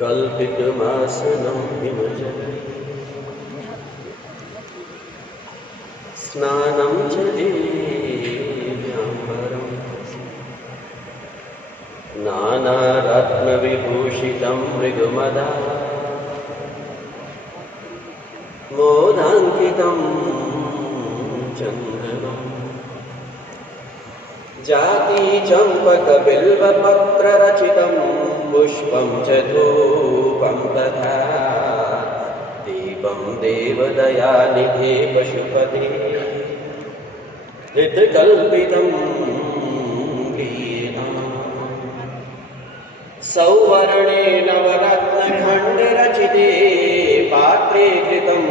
कल्पितमासनं हिमजले स्नानं च देव्याम्बरम् नानारत्नविभूषितं मृदुमदा मोदाङ्कितं चन्दनम् जाति चम्पकबिल्वपत्ररचितं पुष्पं च धूपं तथा दीपं देवदयानिधे पशुपते हृदकल्पितं क्रियेणाम् सौवर्णे नवरत्नखण्डरचिते पात्रे घृतं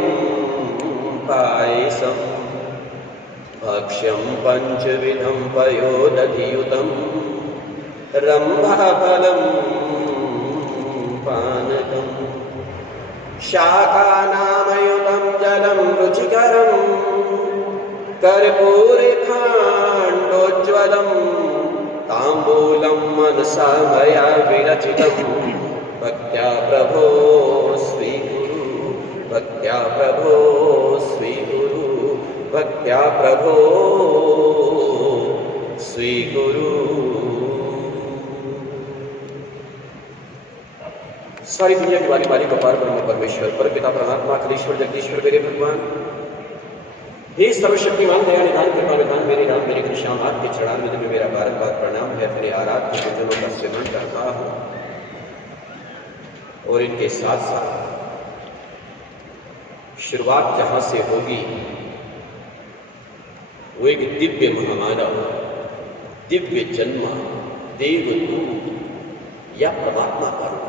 पायसम् भक्ष्यं पञ्चविधं पयोदधियुतं रम्भाफलं पानकम् शाकानामयुतं जलं रुचिकरं कर्पूरकाण्डोज्ज्वलं ताम्बूलं मनसा मया विरचितं भक्त्या प्रभो स्वीकुरु भक्त्या प्रभो स्वीकुरु भक्त्या प्रभो स्वीकुरु। सारी दुनिया के मालिक अपार ब्रह्म परमेश्वर परमपिता परमात्मा अखिलेश्वर जगदीश्वर मेरे भगवान, हे सर्वशक्तिमान दया निधान कृपा निधान मेरे राम मेरे घनश्याम आपके चरणारविंद में मेरा बारंबार प्रणाम है। अपने आराध्य गुरुजनों का सेवन करता हूं और इनके साथ साथ शुरुआत जहां से होगी वो एक दिव्य महामानव, दिव्य जन्म, देवदूत या परमात्मा का रूप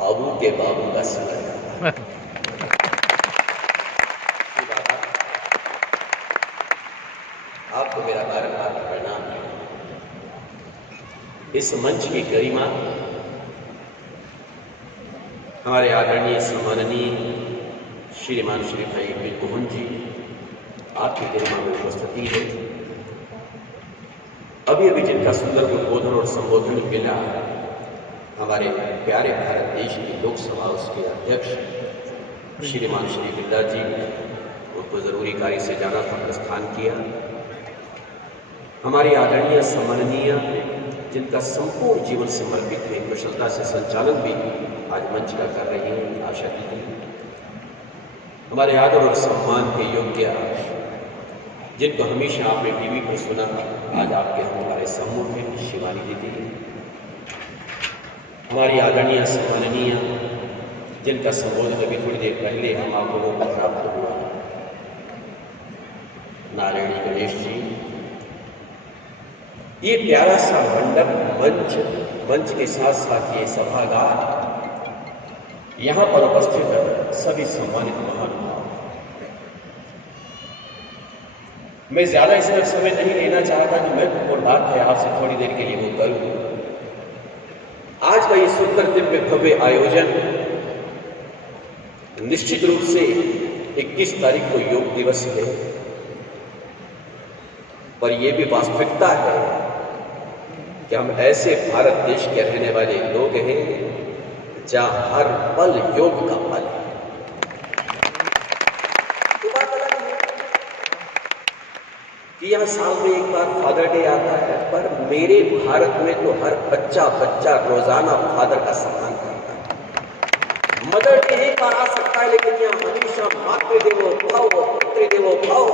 आबू के बाबू का स्मरण करता है। आपको मेरा बारंबार प्रणाम है। इस मंच की गरिमा हमारे आदरणीय सम्माननीय श्रीमान श्री भाई बिलमोहन जी आपकी गरिमा में उपस्थिति है। अभी अभी जिनका सुंदर उद्बोधन और संबोधन मिला हमारे प्यारे भारत देश के लोकसभा उसके अध्यक्ष श्रीमान श्री बिरला जी, उनको जरूरी कार्य से जाना था, प्रस्थान किया। हमारी आदरणीय सम्माननीय जिनका संपूर्ण जीवन समर्पित है, कुशलता से संचालन भी आज मंच का कर रही हैं आशा दीदी, हमारे आदर और सम्मान के योग्य जिनको हमेशा आपने टीवी पर सुना, आज आपके हमारे सम्मुख हैं शिवानी दीदी, हमारी आदरणीय सम्माननीय जिनका संबोधन अभी थोड़ी देर पहले हम आप लोगों को प्राप्त हुआ, नारायणी गणेश जी। ये प्यारा सा मंडप मंच के साथ साथ ये सभागार, यहाँ पर उपस्थित सभी सम्मानित महानुभाव, मैं ज्यादा इसमें समय नहीं लेना चाहता, जो महत्वपूर्ण बात है आपसे थोड़ी देर के लिए वो करूं। आज का ये सुंदर दिव्य भव्य आयोजन निश्चित रूप से 21 तारीख को योग दिवस है, पर यह भी वास्तविकता है कि हम ऐसे भारत देश के रहने वाले लोग हैं जहां हर पल योग का पल है। तो बात अलग है कि यहां साल में एक बार फादर डे आता है, पर मेरे भारत में तो हर बच्चा रोजाना फादर का सम्मान करता है। मदर डे एक बार आ सकता है, लेकिन यहां हमेशा मातृदेवो भव पितृदेवो भव।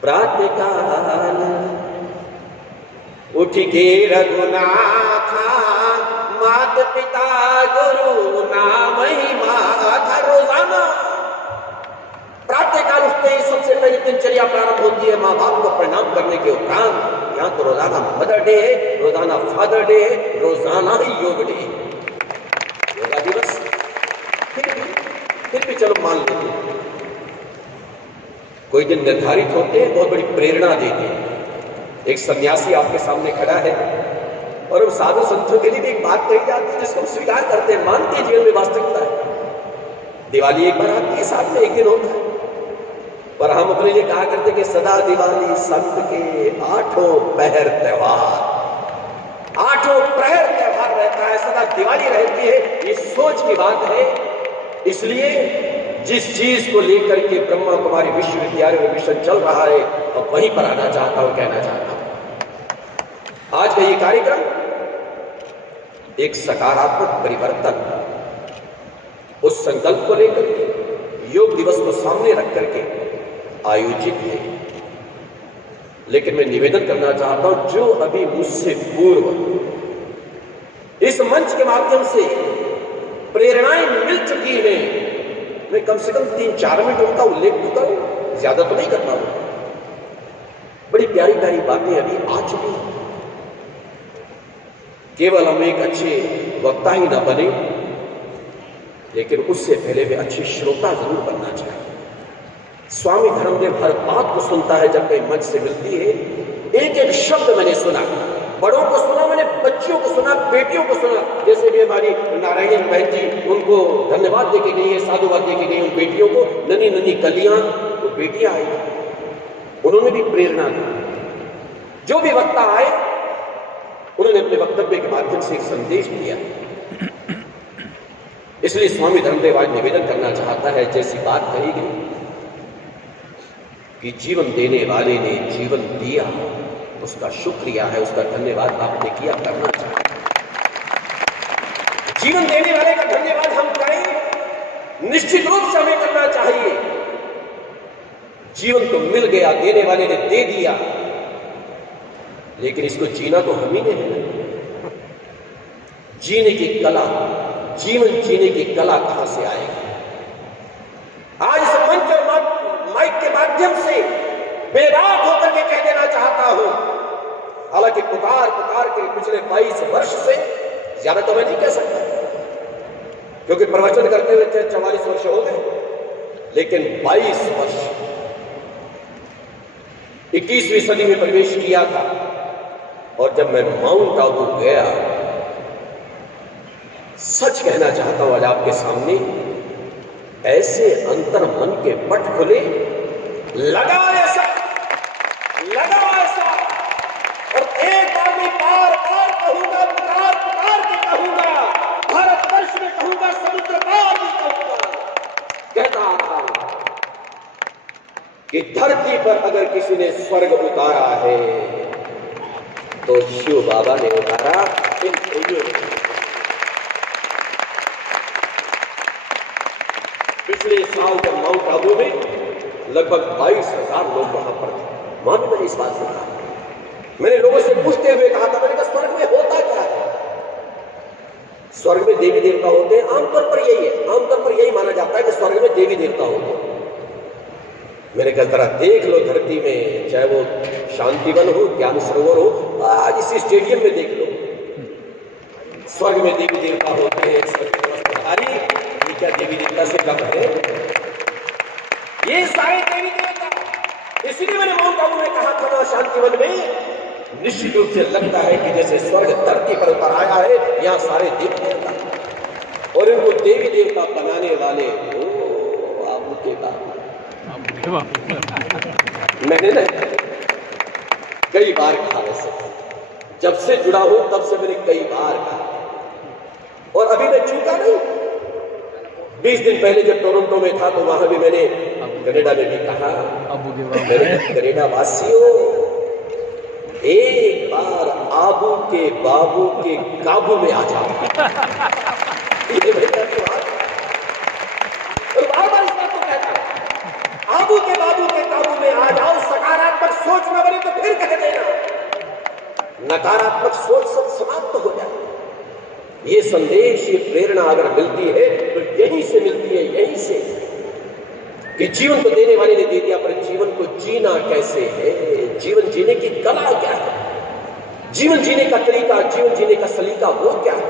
प्रातःकाल उठ के रघुनाथा मात पिता गुरु नाम ही माथा। रोजाना प्रातःकाल उठते ही सबसे पहली दिनचर्या प्रारंभ होती है माँ बाप को प्रणाम करने के उपरांत। यहाँ तो रोजाना मदर डे है, रोजाना फादर डे है, रोजाना ही योग डे, योगा दिवस। फिर भी चलो मान लेते हैं कोई दिन निर्धारित होते हैं, बहुत बड़ी प्रेरणा देते हैं। एक सन्यासी आपके सामने खड़ा है और उन साधु संतों के लिए भी एक बात कही जाती है जिसको हम स्वीकार करते हैं, मानते हैं, जीवन में वास्तविकता है। दिवाली एक बार आती है, साल में एक दिन होता है, पर हम अपने लिए कहा करते कि सदा दिवाली संत के 8 पहर त्योहार। आठों प्रहर त्योहार रहता है, सदा दिवाली रहती है, ये सोच की बात है। इसलिए जिस चीज को लेकर के ब्रह्मा कुमारी विश्वविद्यालय में मिशन चल रहा है, अब वहीं पर आना चाहता हूं, कहना चाहता हूं। आज का ये कार्यक्रम एक सकारात्मक परिवर्तन, उस संकल्प को लेकर के योग दिवस को सामने रख करके आयोजित है। लेकिन मैं निवेदन करना चाहता हूं, जो अभी मुझसे पूर्व इस मंच के माध्यम से प्रेरणाएं मिल चुकी हैं, मैं कम से कम 3-4 मिनट उनका उल्लेख तो करूं, ज्यादा तो नहीं करना हूं। बड़ी प्यारी प्यारी बातें अभी आ चुकी हैं। केवल हम एक अच्छे वक्ता ही ना बने, लेकिन उससे पहले भी अच्छे श्रोता जरूर बनना चाहिए। स्वामी धर्मदेव हर बात को सुनता है जब कहीं मंच से मिलती है। एक एक शब्द मैंने सुना, बड़ों को सुना, मैंने बच्चियों को सुना, बेटियों को सुना। जैसे भी हमारी नारायण बहन जी, उनको धन्यवाद देके गई है, साधुवाद देके गई उन बेटियों को। नन्ही नन्ही कलियां, वो बेटियां आई, उन्होंने भी प्रेरणा दी। जो भी वक्ता आए, उन्होंने अपने वक्तव्य के माध्यम से एक संदेश दिया। इसलिए स्वामी धर्मदेव आज निवेदन करना चाहता है, जैसी बात कही गई कि जीवन देने वाले ने जीवन दिया, उसका शुक्रिया है, उसका धन्यवाद आपने किया, करना चाहिए। जीवन देने वाले का धन्यवाद हम करें, निश्चित रूप से हमें करना चाहिए। जीवन तो मिल गया, देने वाले ने दे दिया, लेकिन इसको जीना तो हम ही ने है। जीने की कला, जीवन जीने की कला कहां से आएगी? आज इस मंच और माइक के माध्यम से बेदाग होकर के कह देना चाहता हूं, हालांकि पुकार के पिछले 22 वर्ष से ज्यादा तो मैं नहीं कह सकता, क्योंकि प्रवचन करते हुए 44 वर्ष हो गए, लेकिन 22 वर्ष 21वीं सदी में प्रवेश किया था। और जब मैं माउंट आबू गया, सच कहना चाहता हूं आज आपके सामने, ऐसे अंतर मन के पट खुले, लगा ऐसा, और एक बार में बार कहूंगा, पुकार के कहूंगा, भारतवर्ष में कहूंगा, समुद्र पार भी कहूंगा, कहता था कि धरती पर अगर किसी ने स्वर्ग उतारा है तो शिव बाबा ने उतारा इन खोइयों। पिछले साल जब माउंट आबू में लगभग 22,000 लोग वहां पर थे, वहां भी मैंने इस बात से कहा, मैंने लोगों से पूछते हुए कहा था, मैंने कहा स्वर्ग में होता क्या है? स्वर्ग में देवी देवता होते हैं, आमतौर पर यही है, आमतौर पर यही माना जाता है कि स्वर्ग में देवी देवता होते हैं। मैंने कहा जरा देख लो धरती में, चाहे वो शांतिवन हो, ज्ञान सरोवर हो, आज इसी स्टेडियम में देख लो, स्वर्ग में देवी देवता होते हैं, ये क्या देवी देवता से कम है? ये सारे देवी देवता, इसलिए मैंने माउंट आबू में कहा था, शांतिवन में निश्चित रूप से लगता है कि जैसे स्वर्ग धरती पर उतर आया है, यहां सारे देवी देवता, और इनको देवी देवता बनाने वाले आपके बाप। मैंने ना कई बार कहा, वैसे जब से जुड़ा हूं तब से मैंने कई बार कहा, और अभी मैं चूका नहीं। 20 दिन पहले जब टोरंटो में था तो वहां भी मैंने कनाडा में भी कहा, मेरे कनाडा वासियों, एक बार आबू के बाबू के काबू में आ जाओ। और बार बार इस बात को कहता, आबू के बाबू के काबू में आ जाओ। सकारात्मक सोच में बने तो फिर कह देना, नकारात्मक सोच सब समाप्त हो जाए। ये संदेश, ये प्रेरणा अगर मिलती है तो यहीं से मिलती है, यहीं से कि जीवन को देने वाले ने दे दिया, पर जीवन को जीना कैसे है, जीवन जीने की कला क्या है, जीवन जीने का तरीका, जीवन जीने का सलीका वो क्या है?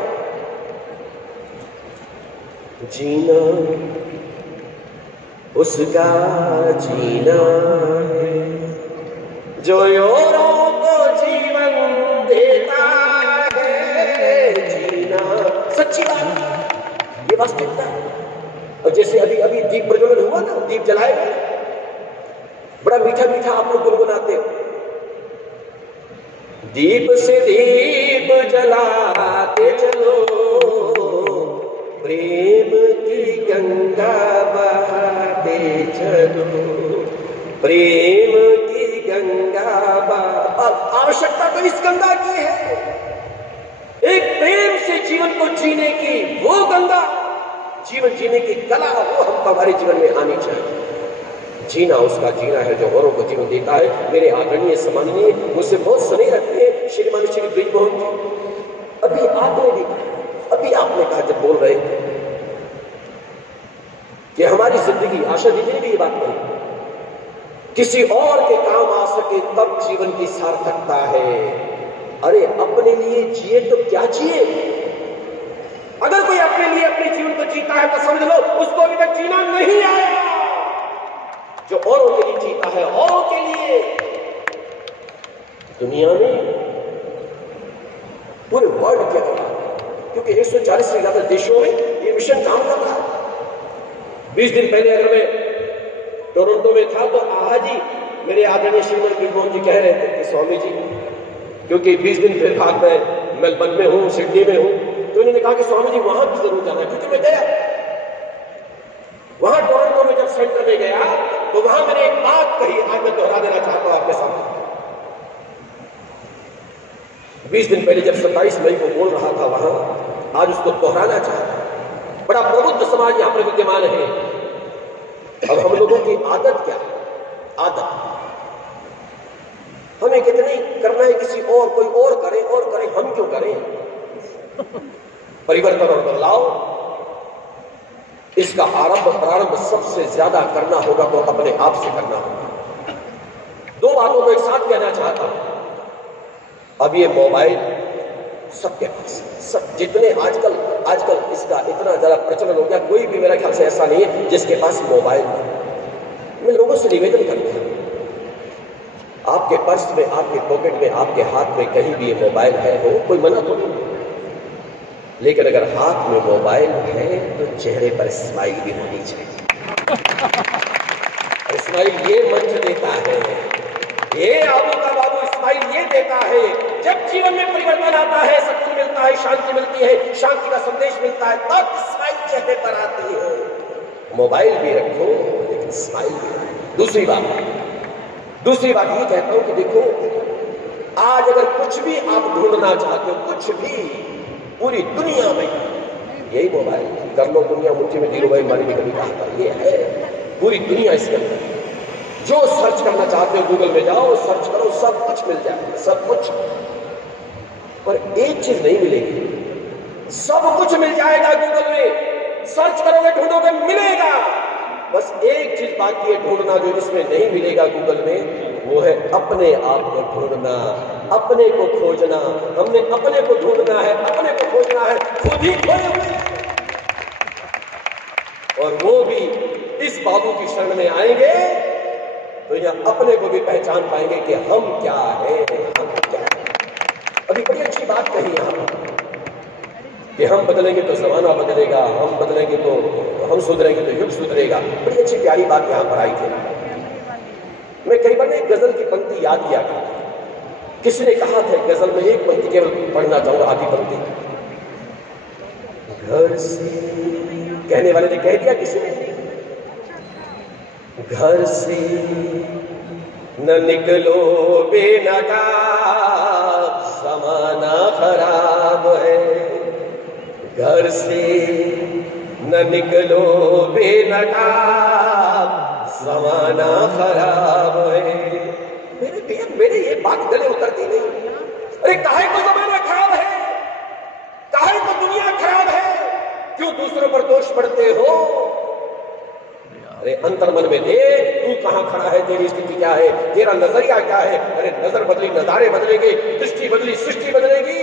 जीना उसका जीना है जो औरों को जीवन देता है, जीना सच्ची बात, ये वास्तविकता है। और जैसे अभी दीप प्रज्वलन हुआ ना, दीप जलाए गए, बड़ा मीठा मीठा आप लोग गुनगुनाते हो, दीप से दीप जलाते चलो, प्रेम की गंगा बहाते चलो, प्रेम की गंगा आवश्यकता तो इस गंगा की है, एक प्रेम से जीवन को जीने की वो गंगा, जीवन जीने की कला वो हम हमारे जीवन में आनी चाहिए। जीना उसका जीना है जो औरों को जीवन देता है। मेरे आदरणीय सम्माननीय मुझसे बहुत स्नेह रखते हैं श्रीमान श्री ब्रिजमोहन जी। अभी आपने भी, अभी आपने कहा जब बोल रहे थे कि हमारी जिंदगी, आशा दीदी ने भी ये बात कही, किसी और के काम आ सके तब जीवन की सार्थकता है। अरे अपने लिए जिए तो क्या जिए? अगर कोई अपने लिए अपने जीवन को जीता है तो समझ लो उसको अभी तक जीना नहीं आया। जो औरों के लिए जीता है, औरों के लिए, दुनिया में पूरे वर्ल्ड क्या होगा, क्योंकि 140 से ज्यादा देशों में ये मिशन काम कर रहा है। 20 दिन पहले अगर मैं टोरंटो में था तो आहा जी, मेरे आदरणीय श्रीमान ब्रिजमोहन जी कह रहे थे कि स्वामी जी, क्योंकि 20 दिन फिर बाद मैं मेलबर्न में हूं, सिडनी में हूं, तो इन्होंने कहा कि स्वामी जी वहां भी जरूर जाना है। क्योंकि मैं गया वहां टोरंटो में, जब सेंटर में गया तो वहां मैंने एक बात कही, आज मैं दोहरा देना चाहता हूं आपके सामने। 20 दिन पहले जब 27 मई को बोल रहा था वहां, आज उसको दोहराना चाहता हूं। बड़ा प्रबुद्ध समाज यहां पर विद्यमान है। अब हम लोगों की आदत क्या है? आदत हमें कितनी करना है किसी और, कोई और करे, हम क्यों करें? परिवर्तन और बदलाव इसका प्रारंभ सबसे ज्यादा करना होगा तो अपने आप से करना होगा। दो बातों को एक साथ कहना चाहता हूं। अब ये मोबाइल सबके पास, सब जितने आजकल इसका इतना ज्यादा प्रचलन हो गया, कोई भी मेरा ख्याल से ऐसा नहीं है जिसके पास मोबाइल नहीं। मैं लोगों से निवेदन करता हूं, आपके पर्स में, आपके पॉकेट में, आपके हाथ में कहीं भी ये मोबाइल है हो, कोई मना तो नहीं, लेकिन अगर हाथ में मोबाइल है तो चेहरे पर स्माइल भी होनी चाहिए। और स्माइल ये मंच देता है, ये आबू का बाबू स्माइल ये देता है। जब जीवन में परिवर्तन आता है, शक्ति मिलता है, शांति मिलती है, शांति का संदेश मिलता है, तब स्माइल चेहरे पर आती है। मोबाइल भी रखो लेकिन स्माइल भी रखो। दूसरी बात ये कहता हूं कि देखो, आज अगर कुछ भी आप ढूंढना चाहते हो, कुछ भी पूरी दुनिया में, यही मोबाइल कर लो, दुनिया मुट्ठी में, धीरू भाई हमारी भी कभी कहा था, ये है पूरी दुनिया इसके अंदर। जो सर्च करना चाहते हो गूगल में जाओ, सर्च करो, सब कुछ मिल जाएगा, सब कुछ। पर एक चीज नहीं मिलेगी। सब कुछ मिल जाएगा गूगल में, सर्च करोगे, ढूंढोगे, मिलेगा। बस एक चीज बाकी है ढूंढना, जो इसमें नहीं मिलेगा गूगल में, वो है अपने आप को ढूंढना, अपने को खोजना। हमने अपने को ढूंढना है, अपने को खोजना है, खुद ही खोए हुए। और वो भी इस बाबू की शरण में आएंगे तो यहां अपने को भी पहचान पाएंगे कि हम क्या है, हम क्या है। अभी बड़ी अच्छी बात कही यहां कि हम बदलेंगे तो जमाना बदलेगा, हम बदलेंगे तो हम सुधरेंगे तो युग सुधरेगा। बड़ी अच्छी प्यारी बात यहां पर आई थी। मैं कई बार एक गजल की पंक्ति याद किया था। किसी ने कहा था गजल में एक पंक्ति केवल पढ़ना चाहूंगा, आधी पंक्ति। घर से, कहने वाले ने कह दिया, किसी ने, घर से न निकलो बेनकाब, जमाना खराब है। घर से न निकलो बेनकाब, जमाना खराब है। मेरे ये बात गले उतरती नहीं। अरे काहे को जमाना खराब है, काहे को दुनिया खराब है, क्यों दूसरों पर दोष पड़ते हो? अरे अंतर्मन में देख, तू कहां खड़ा है, तेरी स्थिति क्या है, तेरा नजरिया क्या है। अरे नजर बदली, नजारे बदलेंगे, दृष्टि बदली, सृष्टि बदलेगी।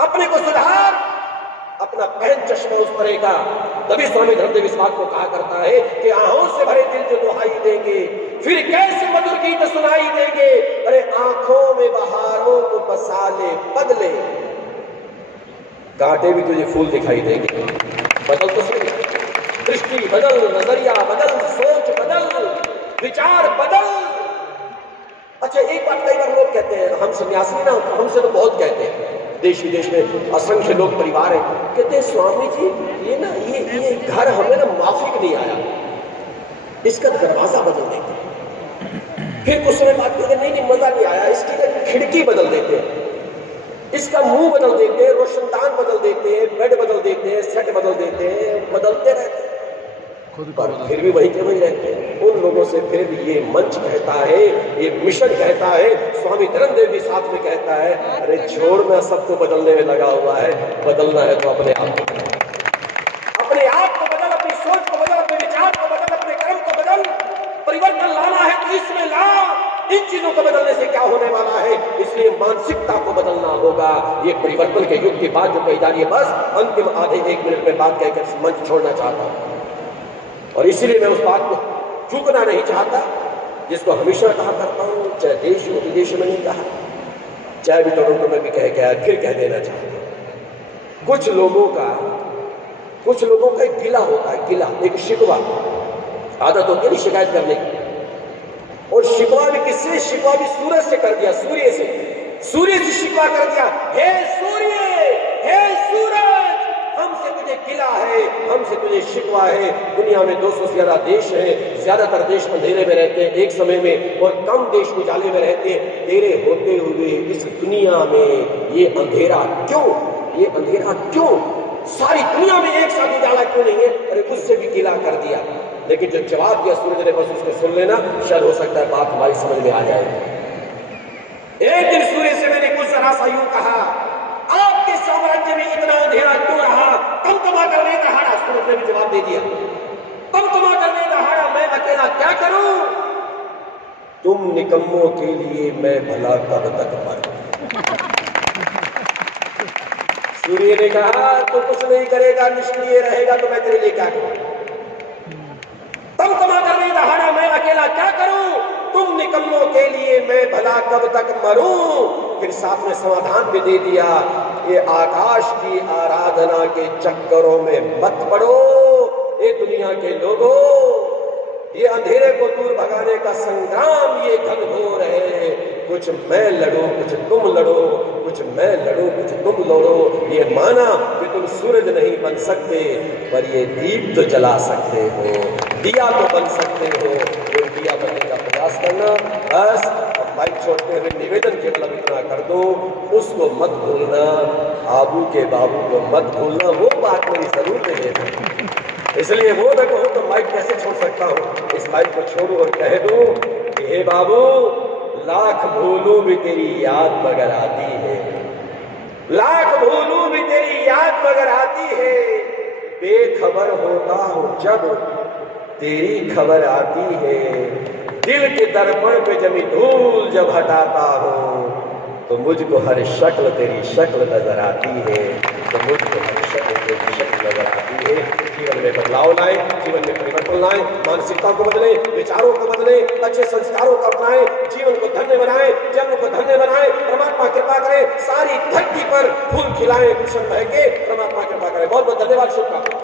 अपने को सुधार, अपना पहन चश्मा उस तरह का। तभी स्वामी धर्मदेव इस बात को कहा करता है कि आहों से भरे दिल जो दुहाई देंगे, फिर कैसे मधुर गीत सुनाई देंगे। अरे आंखों में बहारों को बसा ले, बदले, कांटे भी तुझे फूल दिखाई देंगे। बदल तो सही, दृष्टि बदल, नजरिया बदल, सोच बदल, विचार बदल। अच्छा, एक बात कई बार लोग कहते हैं, हम सन्यासी ना, हमसे तो बहुत कहते हैं, देश विदेश में असंख्य लोग परिवार है, कहते हैं स्वामी जी ये ना ये घर हमें ना माफिक नहीं आया, इसका दरवाजा बदल देते हैं। फिर कुछ समय बाद कहते नहीं नहीं मजा नहीं आया, इसकी खिड़की बदल देते हैं, इसका मुंह बदल देते हैं, रोशनदान बदल देते हैं, बेड बदल देते हैं, सेट बदल देते हैं, बदलते रहते हैं, पर फिर भी वही के वही रहते हैं। उन लोगों से फिर ये मंच कहता है, ये मिशन कहता है, स्वामी धर्मदेव भी साथ में कहता है, अरे छोड़ना सबको बदलने में लगा हुआ है, बदलना है तो अपने आप को बदल, अपने आप को बदल, अपनी सोच को बदल, अपने विचार को बदल, अपने कर्म को बदल। परिवर्तन लाना है तो इसमें ला, इन चीजों को बदलने से क्या होने वाला है, इसलिए मानसिकता को बदलना होगा। ये परिवर्तन के युग की बात जो कही जा रही है, बस अंतिम आधे 1 मिनट में बात कहकर मंच छोड़ना चाहता हूं, और इसीलिए मैं उस बात को चूकना नहीं चाहता जिसको हमेशा कहा करता हूं, चाहे देश हो विदेश में नहीं कहा, चाहे भी टोरंटो में भी कह के आया, फिर कह देना चाहता हूं। कुछ लोगों का एक गिला होता है, गिला, एक शिकवा, आदत होती है ना शिकायत करने की, और शिकवा भी किससे, शिकवा भी सूरज से कर दिया, सूर्य से शिकवा कर दिया, हे सूर्य, हे सूरज, हमसे तुझे गिला है, हमसे तुझे शिकवा है। दुनिया में 200 से ज्यादा देश है, ज्यादातर देश अंधेरे में रहते हैं एक समय में, और कम देश उजाले में रहते हैं। तेरे होते हुए इस दुनिया में ये अंधेरा क्यों, ये अंधेरा क्यों, सारी दुनिया में एक साथ उजाला क्यों नहीं है? अरे उससे भी गिला कर दिया। लेकिन जो जवाब दिया सूरज ने, बस उसको सुन लेना, शायद हो सकता है बात हमारी समझ में आ जाए। एक दिन सूर्य से मैंने कुछ जरा सा यूं कहा, आपके साम्राज्य में इतना अंधेरा क्यों रहा? तमतमा कर नहीं दहाड़ा, सूरज ने भी जवाब दे दिया, तमतमा कर नहीं दहाड़ा, मैं अकेला क्या करूं? तुम निकम्मों के लिए मैं भला कब तक मरूं? सूर्य ने कहा तो कुछ नहीं करेगा, निष्क्रिय रहेगा, तो मैं तेरे लिए क्या करूं? तमतमा कर नहीं दहाड़ा, मैं अकेला क्या करूं? तुम निकम्मों के लिए मैं भला कब तक मरूं? फिर साथ में समाधान भी दे दिया, ये आकाश की आराधना के चक्करों में मत पड़ो, ये दुनिया के लोगों, ये अंधेरे को दूर भगाने का संग्राम ये घनघोर है। कुछ मैं लड़ूं, कुछ तुम लड़ो, कुछ मैं लड़ूं, कुछ तुम लड़ो। ये माना कि तुम सूरज नहीं बन सकते, पर ये दीप तो जला सकते हो, दिया तो बन सकते हो, तो दिया बनने का प्रयास करना। बस माइक छोड़ते हुए निवेदन केवल अब इतना कर दो, उसको मत भूलना, आबू के बाबू को मत भूलना, वो बात मेरी जरूर नहीं, इसलिए वो मैं कहूँ तो माइक कैसे छोड़ सकता हूँ? इस माइक को छोड़ू और कह दूं कि हे बाबू, लाख भूलूं भी तेरी याद मगर आती है, लाख भूलूं भी तेरी याद मगर आती है, बेखबर होता हूँ जब तेरी खबर आती है, दिल के दर्पण पे जमी धूल जब हटाता हूँ, तो मुझको हर शक्ल तेरी शक्ल नजर आती है, तो मुझको हर शक्ल तेरी शक्ल नजर आती है। जीवन में बदलाव लाए, जीवन में परिवर्तन लाए, मानसिकता को बदले, विचारों को बदले, अच्छे संस्कारों को अपनाएं, जीवन को धन्य बनाएं, जन्म को धन्य बनाएं। परमात्मा कृपा करे, सारी धरती पर फूल खिलाएं, कृष्ण बह के, परमात्मा कृपा करे। बहुत बहुत धन्यवाद, शुभकामनाएं।